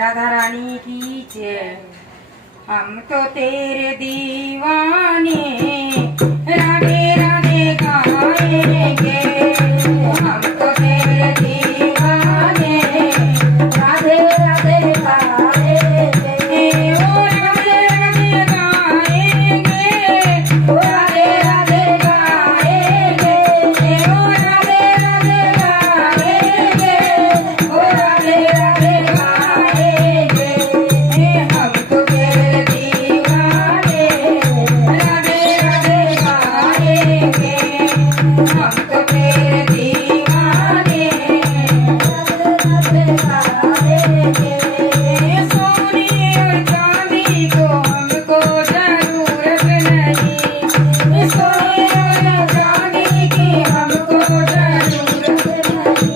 राधा रानी की जय। हम तो तेरे दीवाने राधे राधे गाएंगे, हम तो तेरे दीवाने राधे राधे गाएंगे, ओ राधे राधे गाएंगे, ओ राधे राधे गाएंगे, ओ राधे राधे गाएंगे, ओ राधे राधे गाएंगे। हम तो तेरे दीवाने राधे राधे गाएंगे, हम तो तेरे दीवाने राधे राधे गाएंगे। सोने और चांदी को हमको जरूरत नहीं, सोने और चांदी की हमको जरूरत नहीं,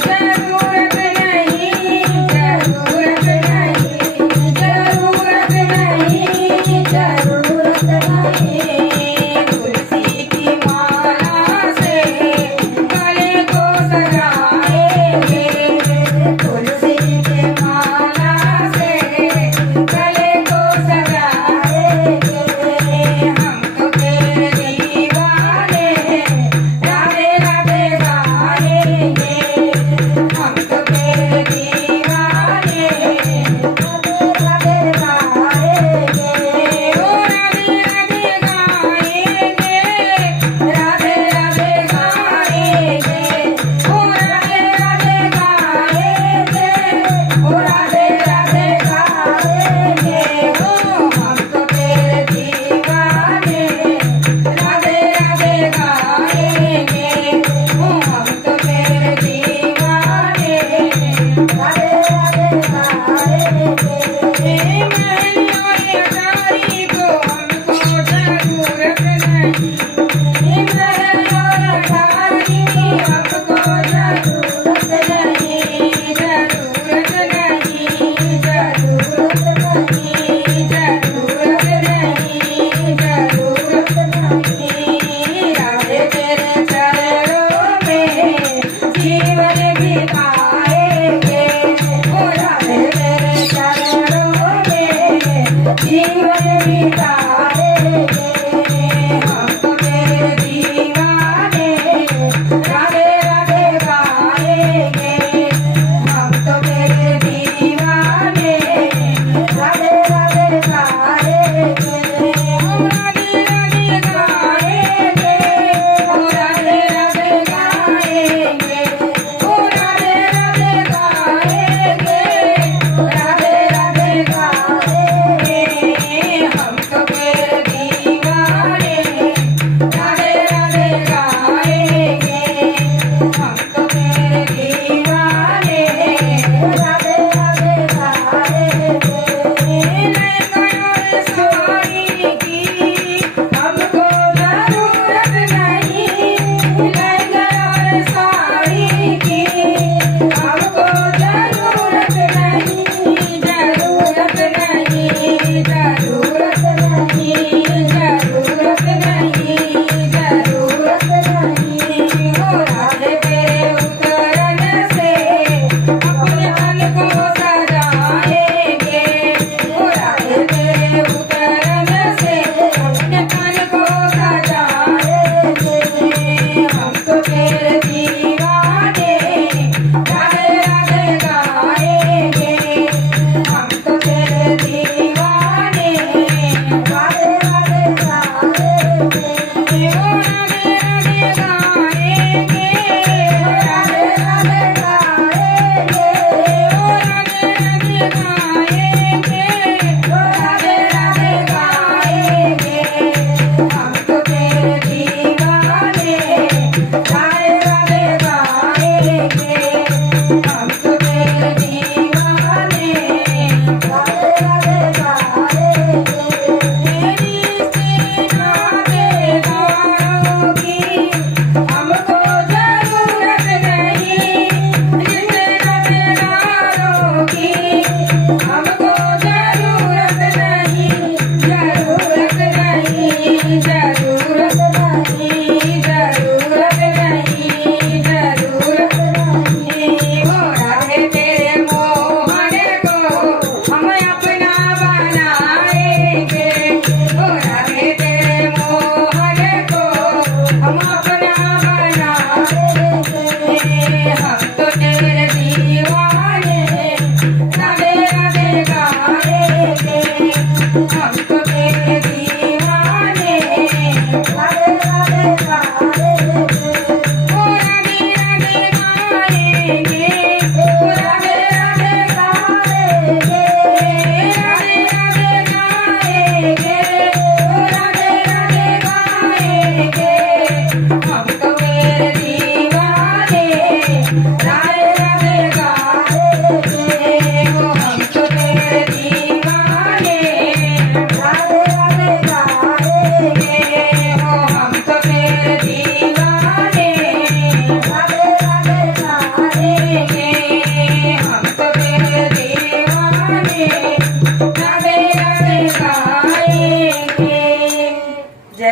जरूरत नहीं, जरूरत नहीं, जरूरत नहीं, जरूरत नहीं। तुलसी की माला से गले को सजाएंगे, तुलसी की माला से गले को सजाएंगे। हम तो तेरे दीवाने राधे राधे गाएंगे, हम तो तेरे दीवाने राधे राधे गाएंगे, ओ राधे राधे गाएंगे, राधे राधे गाएंगे, ओ राधे राधे गाएंगे, ओ राधे राधे गाएंगे। ओ हम तो तेरे दीवाने राधे राधे गाएंगे, ओ हम तो तेरे दीवाने राधे राधे गाएंगे। महल और अटारी को हमको जरूरत नहीं, महल और अटारी की हमको जरूरत नहीं, जरूरत नहीं, जरूरत नहीं, जरूरत नहीं, जरूरत नहीं। राधे तेरे चरणों में जीवन बिताएंगे, ओ राधे तेरे चरणों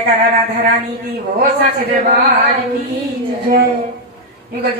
जयकारा राधा रानी की हो, सच दरबार की जय। युगल